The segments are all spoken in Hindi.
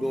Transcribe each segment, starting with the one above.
2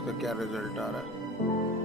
इसका क्या रिजल्ट आ रहा है।